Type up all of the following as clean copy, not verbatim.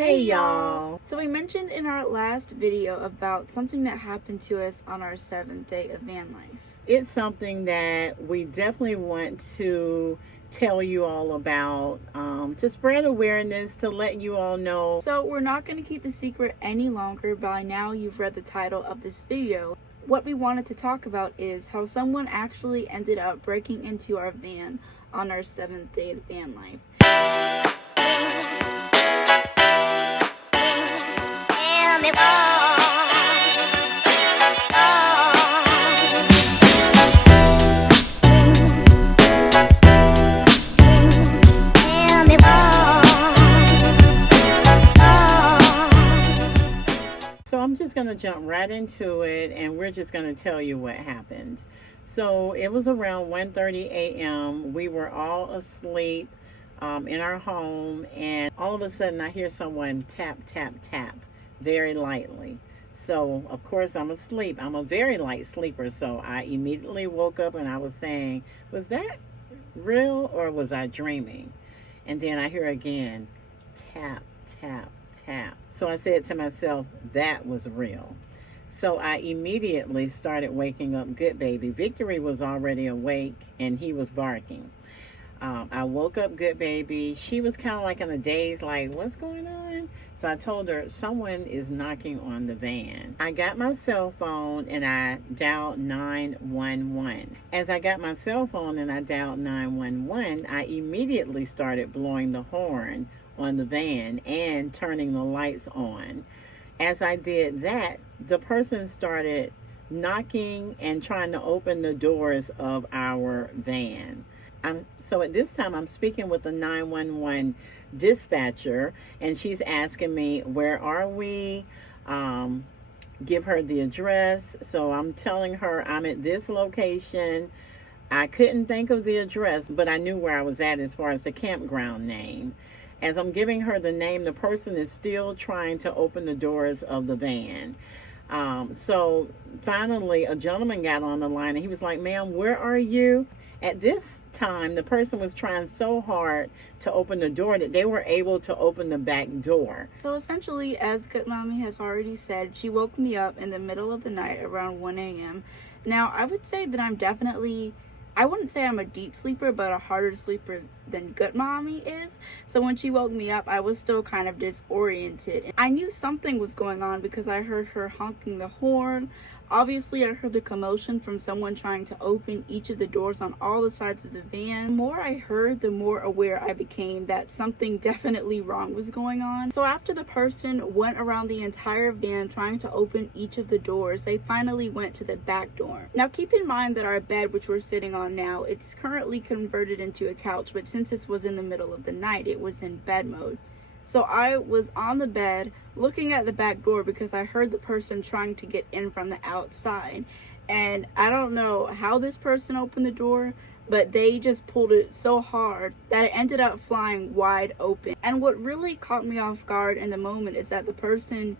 Hey y'all! So we mentioned in our last video about something that happened to us on our 7th day of van life. It's something that we definitely want to tell you all about, to spread awareness, to let you all know. So we're not going to keep the secret any longer. By now you've read the title of this video. What we wanted to talk about is how someone actually ended up breaking into our van on our 7th day of van life. So I'm just going to jump right into it, and we're just going to tell you what happened. So it was around 1:30 a.m. We were all asleep in our home, and all of a sudden I hear someone tap, tap, tap very lightly. So of course I'm asleep. I'm a very light sleeper, so I immediately woke up and I was saying, was that real or was I dreaming? And then I hear again, tap, tap, tap. So I said to myself, that was real. So I immediately started waking up Goodbaby. Victory was already awake and he was barking. I woke up Goodbaby. She was kind of like in a daze, like, what's going on? So I told her, someone is knocking on the van. I got my cell phone and I dialed 911. As I got my cell phone and I dialed 911, I immediately started blowing the horn on the van and turning the lights on. As I did that, the person started knocking and trying to open the doors of our van. So at this time, I'm speaking with the 911 dispatcher, and she's asking me, where are we? Give her the address. So I'm telling her I'm at this location. I couldn't think of the address, but I knew where I was at as far as the campground name. As I'm giving her the name, the person is still trying to open the doors of the van. So finally, a gentleman got on the line and he was like, ma'am, where are you? At this time, the person was trying so hard to open the door that they were able to open the back door. So essentially, as Goodmommy has already said, she woke me up in the middle of the night around 1 a.m. Now, I would say that I wouldn't say I'm a deep sleeper, but a harder sleeper than Goodmommy is. So when she woke me up, I was still kind of disoriented. I knew something was going on because I heard her honking the horn. Obviously, I heard the commotion from someone trying to open each of the doors on all the sides of the van. The more I heard, the more aware I became that something definitely wrong was going on. So after the person went around the entire van trying to open each of the doors, they finally went to the back door. Now keep in mind that our bed, which we're sitting on now, it's currently converted into a couch, but since this was in the middle of the night, it was in bed mode. So I was on the bed looking at the back door because I heard the person trying to get in from the outside. And I don't know how this person opened the door, but they just pulled it so hard that it ended up flying wide open. And what really caught me off guard in the moment is that the person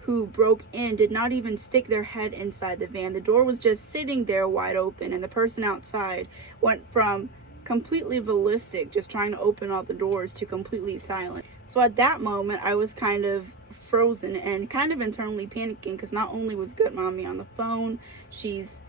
who broke in did not even stick their head inside the van. The door was just sitting there wide open, and the person outside went from completely ballistic, just trying to open all the doors, to completely silent. So at that moment, I was kind of frozen and kind of internally panicking because not only was Goodmommy on the phone, she's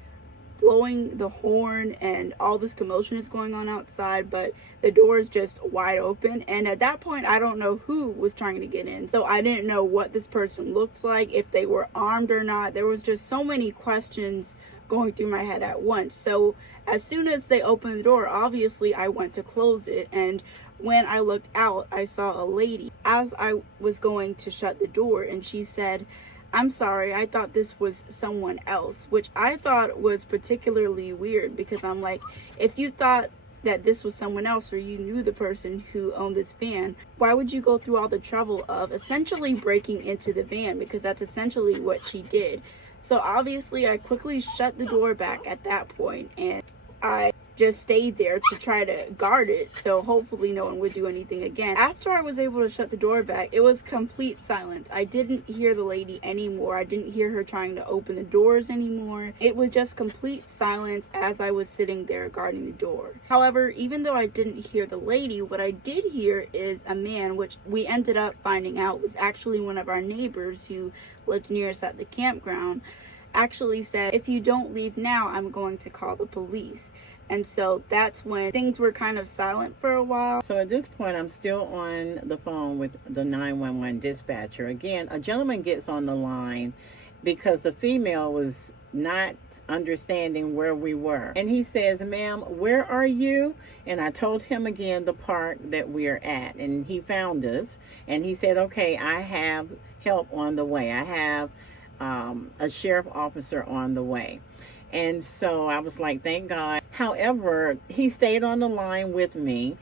blowing the horn and all this commotion is going on outside, but the door is just wide open. And at that point, I don't know who was trying to get in. So I didn't know what this person looks like, if they were armed or not. There was just so many questions going through my head at once. So as soon as they opened the door, obviously I went to close it, and when I looked out, I saw a lady as I was going to shut the door, and she said, I'm sorry, I thought this was someone else, which I thought was particularly weird because I'm like, if you thought that this was someone else or you knew the person who owned this van, why would you go through all the trouble of essentially breaking into the van? Because that's essentially what she did. So obviously I quickly shut the door back at that point, and I just stayed there to try to guard it, so hopefully no one would do anything again. After I was able to shut the door back, it was complete silence. I didn't hear the lady anymore. I didn't hear her trying to open the doors anymore. It was just complete silence as I was sitting there guarding the door. However, even though I didn't hear the lady, what I did hear is a man, which we ended up finding out was actually one of our neighbors who lived near us at the campground, actually said, "If you don't leave now, I'm going to call the police." And so that's when things were kind of silent for a while. So at this point, I'm still on the phone with the 911 dispatcher. Again, a gentleman gets on the line because the female was not understanding where we were. And he says, "Ma'am, where are you?" And I told him again the park that we're at. And he found us. And he said, "Okay, I have help on the way. I have a sheriff officer on the way." And so I was like, thank God. However, he stayed on the line with me.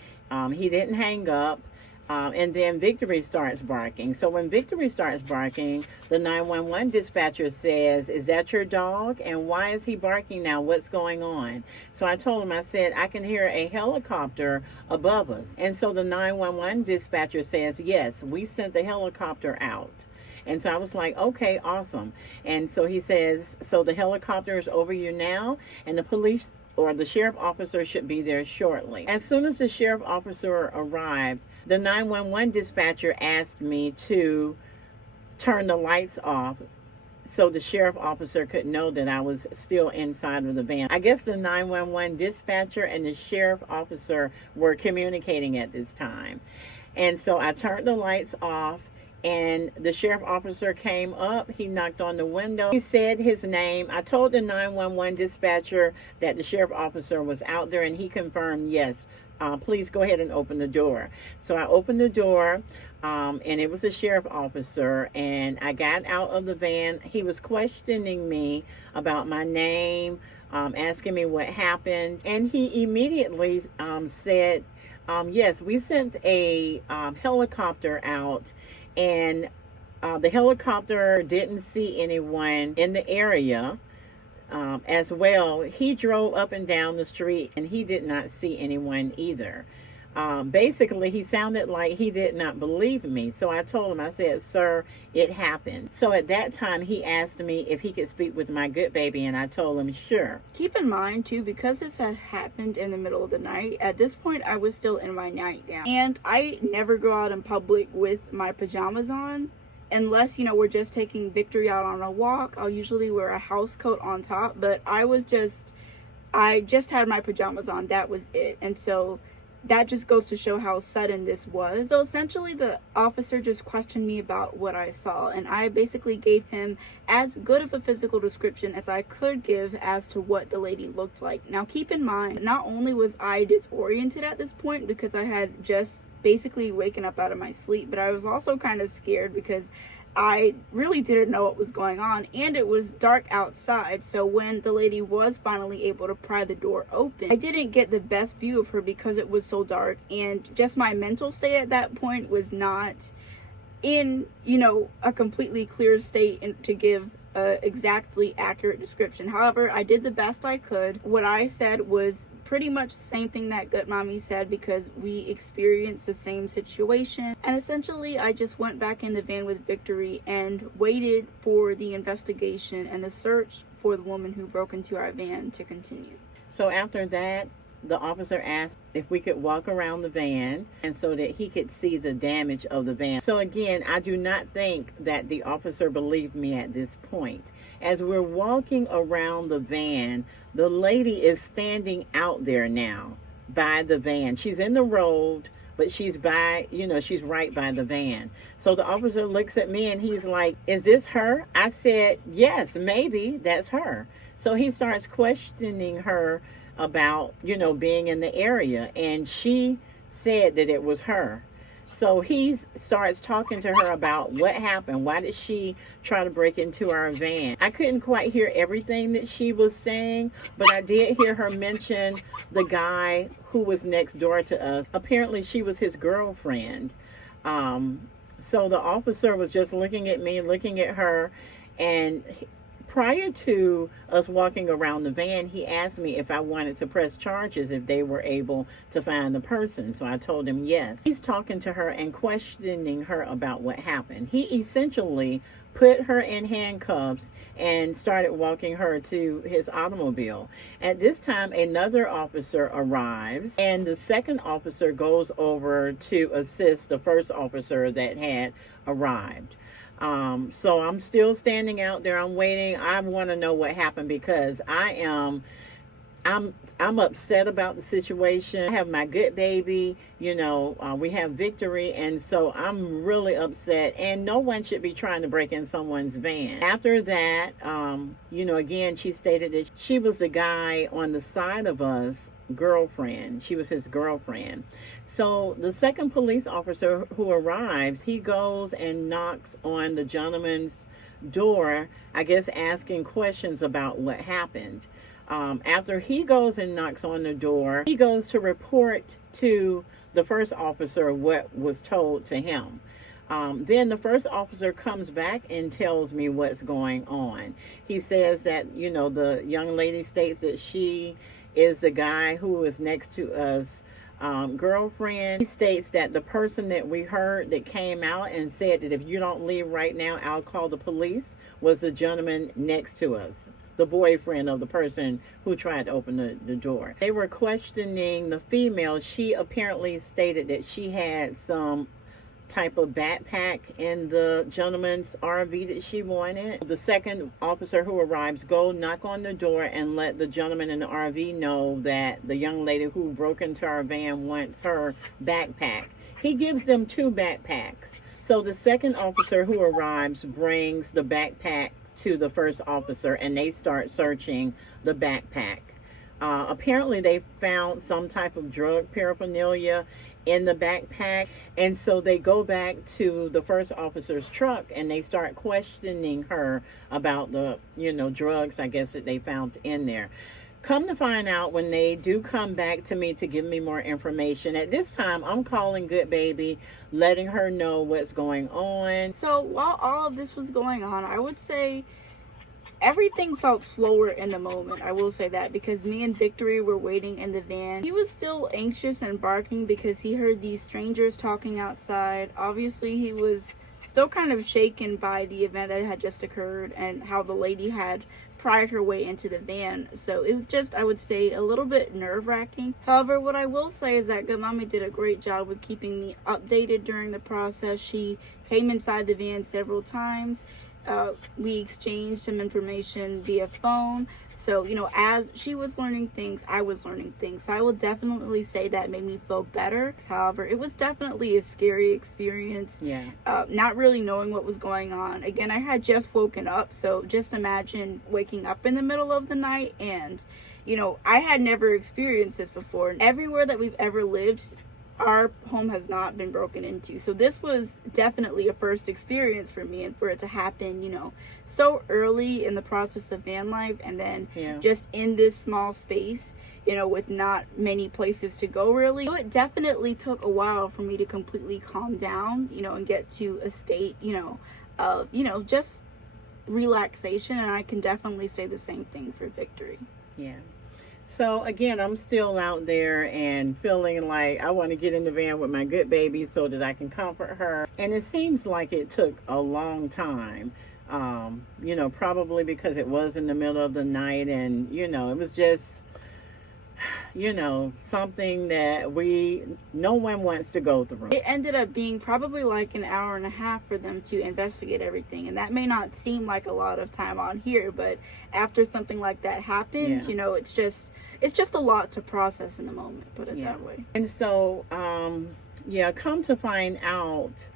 He didn't hang up. And then Victory starts barking. So when Victory starts barking, the 911 dispatcher says, "Is that your dog? And why is he barking now? What's going on?" So I told him, I said, "I can hear a helicopter above us." And so the 911 dispatcher says, "Yes, we sent the helicopter out." And so I was like, okay, awesome. And so he says, "So the helicopter is over you now, and the police or the sheriff officer should be there shortly." As soon as the sheriff officer arrived, the 911 dispatcher asked me to turn the lights off so the sheriff officer could know that I was still inside of the van. I guess the 911 dispatcher and the sheriff officer were communicating at this time. And so I turned the lights off. And the sheriff officer came up. He knocked on the window. He said his name. I told the 911 dispatcher that the sheriff officer was out there, and he confirmed, "Yes, please go ahead and open the door." So I opened the door, and it was a sheriff officer, and I got out of the van. He was questioning me about my name, asking me what happened, and he immediately said, "Yes, we sent a helicopter out, and the helicopter didn't see anyone in the area as well. He drove up and down the street, and he did not see anyone either." Basically, he sounded like he did not believe me. So I told him, I said, "Sir, it happened." So at that time, he asked me if he could speak with my good baby, and I told him, sure. Keep in mind, too, because this had happened in the middle of the night, at this point, I was still in my nightgown. And I never go out in public with my pajamas on, unless, you know, we're just taking Victory out on a walk. I'll usually wear a house coat on top, but I just had my pajamas on. That was it. And so that just goes to show how sudden this was. So essentially, the officer just questioned me about what I saw, and I basically gave him as good of a physical description as I could give as to what the lady looked like. Now, keep in mind, not only was I disoriented at this point because I had just basically waken up out of my sleep, but I was also kind of scared because I really didn't know what was going on, and it was dark outside. So when the lady was finally able to pry the door open, I didn't get the best view of her because it was so dark, and just my mental state at that point was not in, you know, a completely clear state to give a exactly accurate description. However, I did the best I could. What I said was pretty much the same thing that Good Mommy said because we experienced the same situation. And essentially, I just went back in the van with Victory and waited for the investigation and the search for the woman who broke into our van to continue. So after that, the officer asked if we could walk around the van and so that he could see the damage of the van. So again, I do not think that the officer believed me at this point. As we're walking around the van, the lady is standing out there now by the van. She's in the road, but she's by, you know, she's right by the van. So the officer looks at me and he's like, "Is this her?" I said, "Yes, maybe that's her." So he starts questioning her about, you know, being in the area, and she said that it was her. So he starts talking to her about what happened. Why did she try to break into our van? I couldn't quite hear everything that she was saying, but I did hear her mention the guy who was next door to us. Apparently she was his girlfriend. So the officer was just looking at me, looking at her, and prior to us walking around the van, he asked me if I wanted to press charges if they were able to find the person. So I told him yes. He's talking to her and questioning her about what happened. He essentially put her in handcuffs and started walking her to his automobile. At this time, another officer arrives, and the second officer goes over to assist the first officer that had arrived. So I'm still standing out there. I'm waiting. I want to know what happened because I'm upset about the situation. I have my good baby, we have Victory, and so I'm really upset, and no one should be trying to break in someone's van. After that, again, she stated that she was the guy on the side of us girlfriend. She was his girlfriend. So the second police officer who arrives, he goes and knocks on the gentleman's door, I guess asking questions about what happened. After he goes and knocks on the door, he goes to report to the first officer what was told to him. Then the first officer comes back and tells me what's going on. He says that, the young lady states that she is the guy who is next to us girlfriend. He states that the person that we heard that came out and said that if you don't leave right now, I'll call the police, was the gentleman next to us, the boyfriend of the person who tried to open the door. They were questioning the female. She apparently stated that she had some type of backpack in the gentleman's RV that she wanted. The second officer who arrives go knock on the door and let the gentleman in the RV know that the young lady who broke into our van wants her backpack. He gives them 2 backpacks. So the second officer who arrives brings the backpack to the first officer, and they start searching the backpack. Apparently they found some type of drug paraphernalia in the backpack, and so they go back to the first officer's truck and they start questioning her about the drugs, I guess, that they found in there. Come to find out, when they do come back to me to give me more information, at this time I'm calling Good Baby, letting her know what's going on. So while all of this was going on, I would say everything felt slower in the moment. I will say that, because me and Victory were waiting in the van. He was still anxious and barking because he heard these strangers talking outside. Obviously, he was still kind of shaken by the event that had just occurred and how the lady had pried her way into the van. So it was just, I would say, a little bit nerve-wracking. However, what I will say is that Goodmommy did a great job with keeping me updated during the process. She came inside the van several times. We exchanged some information via phone. So, as she was learning things, I was learning things. So I will definitely say that made me feel better. However, it was definitely a scary experience. Yeah. Not really knowing what was going on. Again, I had just woken up. So just imagine waking up in the middle of the night and, I had never experienced this before. Everywhere that we've ever lived, our home has not been broken into. So this was definitely a first experience for me, and for it to happen, so early in the process of van life, and then just in this small space, with not many places to go really. So it definitely took a while for me to completely calm down, and get to a state, of, just relaxation. And I can definitely say the same thing for Victory. Yeah. So again, I'm still out there and feeling like I want to get in the van with my good baby so that I can comfort her. And it seems like it took a long time, probably because it was in the middle of the night, and, it was just, something that no one wants to go through. It ended up being probably like an hour and a half for them to investigate everything. And that may not seem like a lot of time on here, but after something like that happens, it's just a lot to process in the moment, put it that way. And so, come to find out,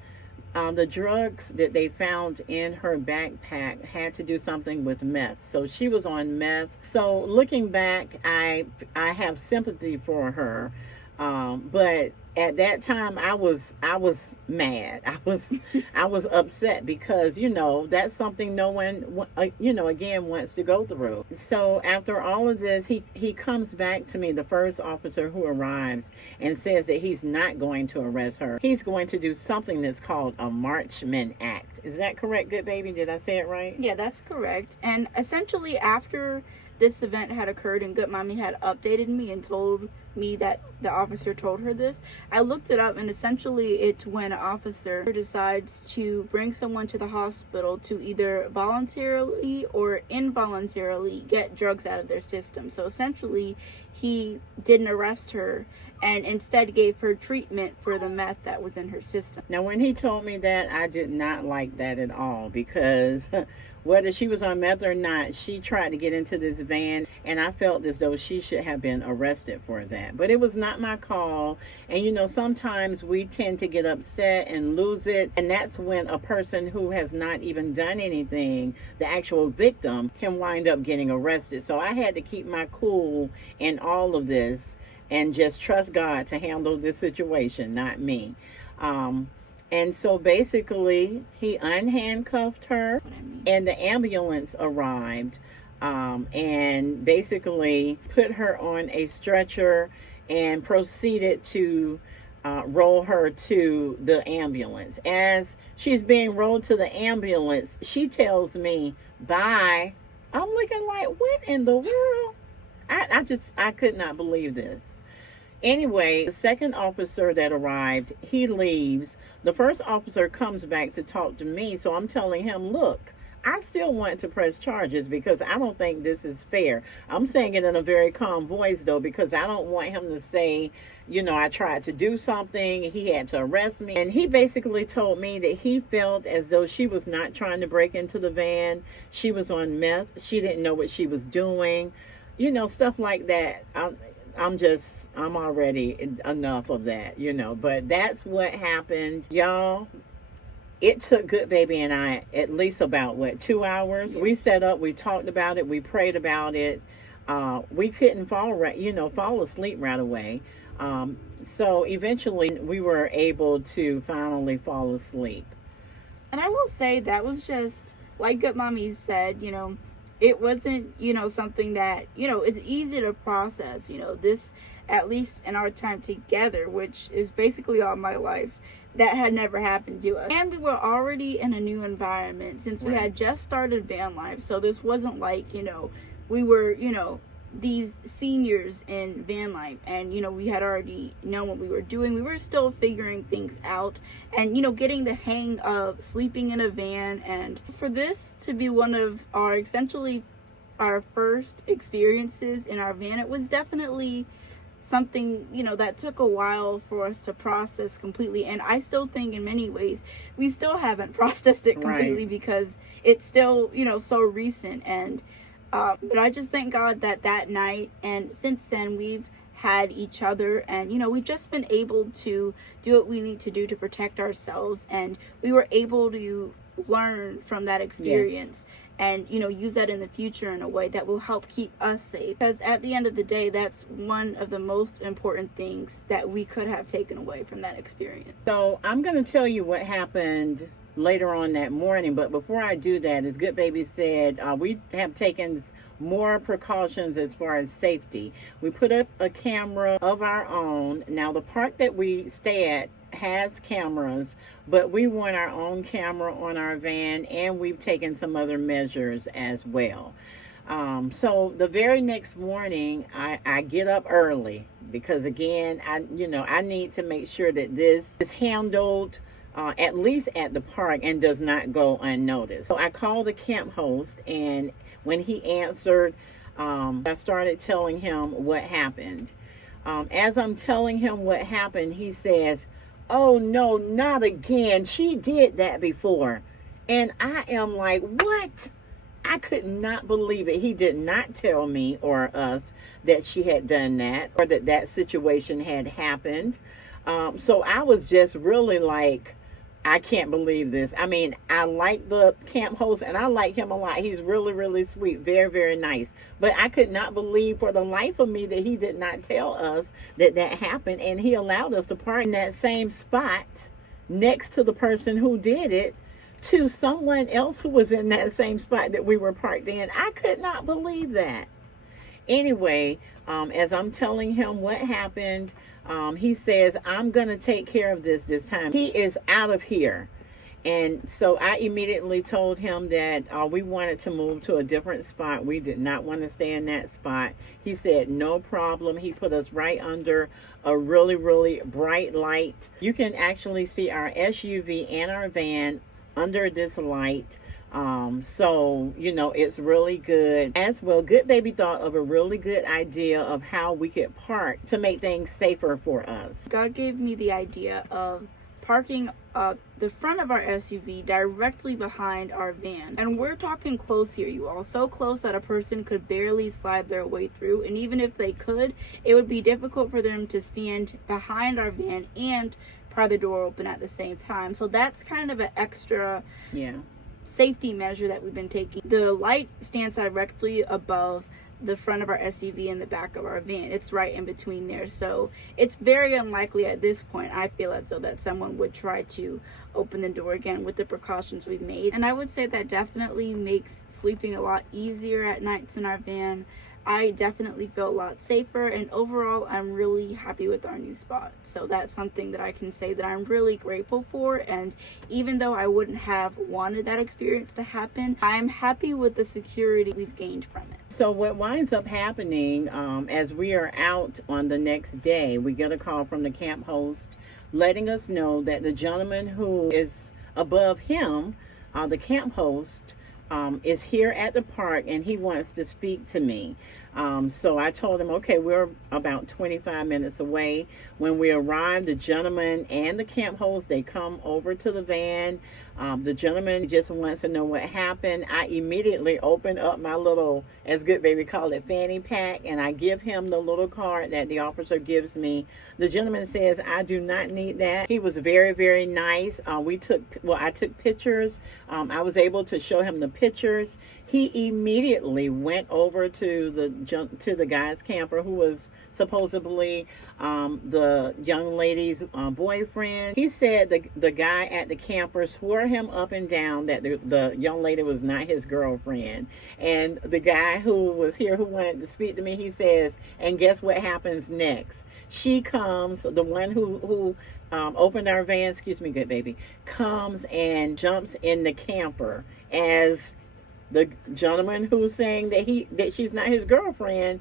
the drugs that they found in her backpack had to do something with meth. So she was on meth. So looking back, I have sympathy for her. But at that time I was mad. I was upset because, you know, that's something no one, you know, again, wants to go through. So after all of this, he comes back to me, the first officer who arrives, and says that he's not going to arrest her. He's going to do something that's called a Marchman Act. Is that correct, good baby? Did I say it right? Yeah, that's correct. And essentially after this event had occurred and Good Mommy had updated me and told me that the officer told her this, I looked it up, and essentially it's when an officer decides to bring someone to the hospital to either voluntarily or involuntarily get drugs out of their system. So essentially he didn't arrest her and instead gave her treatment for the meth that was in her system. Now, when he told me that, I did not like that at all, because whether she was on meth or not, she tried to get into this van, and I felt as though she should have been arrested for that. But it was not my call, and you know, sometimes we tend to get upset and lose it, and that's when a person who has not even done anything, the actual victim, can wind up getting arrested. So I had to keep my cool in all of this and just trust God to handle this situation, not me. And so basically, he unhandcuffed her, and the ambulance arrived, and basically put her on a stretcher and proceeded to roll her to the ambulance. As she's being rolled to the ambulance, she tells me, "Bye." I'm looking like, what in the world? I could not believe this. Anyway, the second officer that arrived, he leaves. The first officer comes back to talk to me, so I'm telling him, look, I still want to press charges because I don't think this is fair. I'm saying it in a very calm voice, though, because I don't want him to say, you know, I tried to do something, he had to arrest me. And he basically told me that he felt as though she was not trying to break into the van. She was on meth. She didn't know what she was doing. You know, stuff like that. I'm already enough of that, you know. But that's what happened. Y'all, it took Good Baby and I at least about, 2 hours? Yeah. We set up, we talked about it, we prayed about it. We couldn't fall asleep right away. So eventually we were able to finally fall asleep. And I will say that was just, like Good Mommy said, you know, it wasn't, you know, something that, you know, it's easy to process, you know, this, at least in our time together, which is basically all my life, that had never happened to us. And we were already in a new environment since we had just started van life. So this wasn't like, you know, we were, you know, these seniors in van life, and you know, we had already known what we were doing. We were still figuring things out and, you know, getting the hang of sleeping in a van. And for this to be one of our, essentially our first experiences in our van, it was definitely something, you know, that took a while for us to process completely. And I still think in many ways we still haven't processed it completely, because it's still, you know, so recent. And but I just thank God that night, and since then we've had each other, and you know, we've just been able to do what we need to do to protect ourselves, and we were able to learn from that experience. Yes. And you know, use that in the future in a way that will help keep us safe, because at the end of the day, that's one of the most important things that we could have taken away from that experience. So I'm going to tell you what happened later on that morning, but before I do that, as Good Baby said, we have taken more precautions as far as safety. We put up a camera of our own. Now the park that we stay at has cameras, but we want our own camera on our van, and we've taken some other measures as well. So the very next morning, I get up early because, again, I need to make sure that this is handled at least at the park and does not go unnoticed. So I called the camp host, and when he answered, I started telling him what happened. As I'm telling him what happened, he says, "Oh no, not again. She did that before." And I am like, what? I could not believe it. He did not tell me or us that she had done that, or that situation had happened. So I was just really like, I can't believe this. I mean, I like the camp host and I like him a lot. He's really, really sweet. Very, very nice. But I could not believe for the life of me that he did not tell us that that happened. And he allowed us to park in that same spot next to the person who did it, to someone else who was in that same spot that we were parked in. I could not believe that. Anyway, as I'm telling him what happened, he says, I'm going to take care of this time. He is out of here. And so I immediately told him that we wanted to move to a different spot. We did not want to stay in that spot. He said, no problem. He put us right under a really, really bright light. You can actually see our SUV and our van under this light. So, you know, it's really good. As well, Goodbaby thought of a really good idea of how we could park to make things safer for us. God gave me the idea of parking the front of our SUV directly behind our van. And we're talking close here, you all. So close that a person could barely slide their way through. And even if they could, it would be difficult for them to stand behind our van and pry the door open at the same time. So that's kind of an extra safety measure that we've been taking. The light stands directly above the front of our SUV and the back of our van. It's right in between there. So it's very unlikely at this point, I feel as though, that someone would try to open the door again with the precautions we've made. And I would say that definitely makes sleeping a lot easier at nights in our van. I definitely feel a lot safer, and overall I'm really happy with our new spot. So that's something that I can say that I'm really grateful for, and even though I wouldn't have wanted that experience to happen, I'm happy with the security we've gained from it. So what winds up happening, as we are out on the next day, we get a call from the camp host letting us know that the gentleman who is above him, the camp host, is here at the park and he wants to speak to me. So I told him, okay, we're about 25 minutes away. When we arrived, the gentleman and the camp host, they come over to the van. The gentleman just wants to know what happened. I immediately open up my little, as Goodbaby called it, fanny pack, and I give him the little card that the officer gives me. The gentleman says, I do not need that. He was very, very nice. I took pictures. I was able to show him the pictures. He immediately went over to the guy's camper, who was supposedly the young lady's boyfriend. He said the guy at the camper swore him up and down that the young lady was not his girlfriend. And the guy who was here, who wanted to speak to me, he says, and guess what happens next? She comes, the one who opened our van, excuse me, Goodbaby, comes and jumps in the camper as the gentleman who's saying that she's not his girlfriend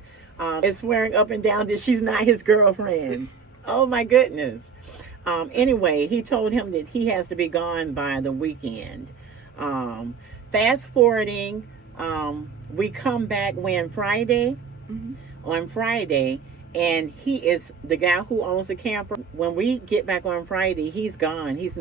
is swearing up and down that she's not his girlfriend. Oh my goodness. Anyway, he told him that he has to be gone by the weekend. Fast forwarding, we come back Friday. On Friday, and he is the guy who owns the camper. When we get back on Friday, he's gone. He's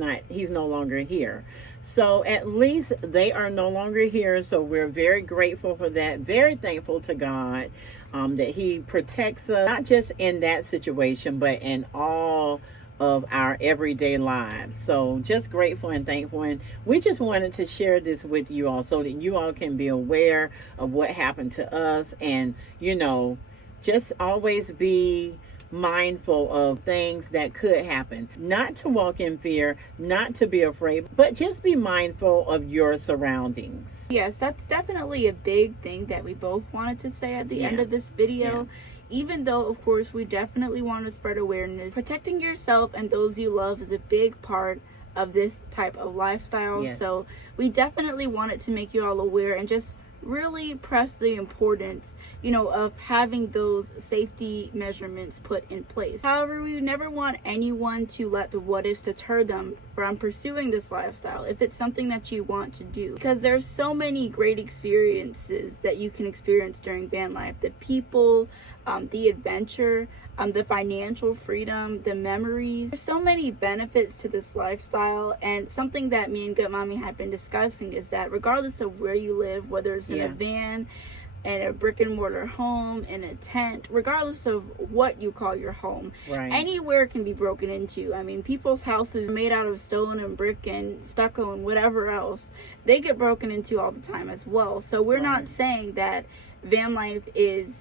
no longer here. So at least they are no longer here. So we're very grateful for that. Very thankful to God that he protects us, not just in that situation, but in all of our everyday lives. So just grateful and thankful. And we just wanted to share this with you all so that you all can be aware of what happened to us. And, you know, just always be mindful of things that could happen. Not to walk in fear, not to be afraid, but just be mindful of your surroundings. Yes, that's definitely a big thing that we both wanted to say at the end of this video. Even though, of course, we definitely want to spread awareness, protecting yourself and those you love is a big part of this type of lifestyle. So we definitely wanted to make you all aware and just really press the importance, you know, of having those safety measurements put in place. However, we never want anyone to let the what ifs deter them from pursuing this lifestyle if it's something that you want to do, because there's so many great experiences that you can experience during van life. The people, the adventure, the financial freedom, the memories. There's so many benefits to this lifestyle, and something that me and Goodmommy have been discussing is that regardless of where you live, whether it's in a van, in a brick and mortar home, in a tent, regardless of what you call your home. Right. Anywhere can be broken into. I mean, people's houses made out of stone and brick and stucco and whatever else, they get broken into all the time as well. So we're not saying that van life is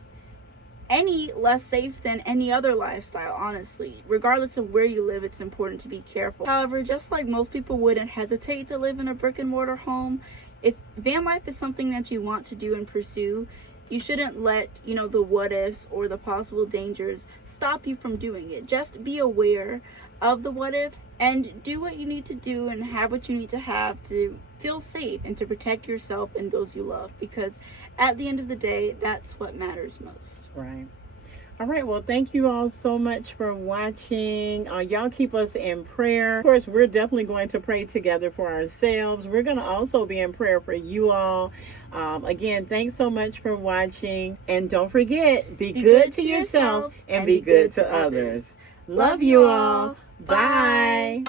any less safe than any other lifestyle, honestly. Regardless of where you live, it's important to be careful. However, just like most people wouldn't hesitate to live in a brick and mortar home, if van life is something that you want to do and pursue, you shouldn't let, the what ifs or the possible dangers stop you from doing it. Just be aware of the what ifs and do what you need to do and have what you need to have to feel safe and to protect yourself and those you love, because at the end of the day, that's what matters most. Right. All right. Well, thank you all so much for watching. Y'all keep us in prayer. Of course, we're definitely going to pray together for ourselves. We're going to also be in prayer for you all. Again, thanks so much for watching. And don't forget, be good to yourself and be good to others. Love you all. Bye.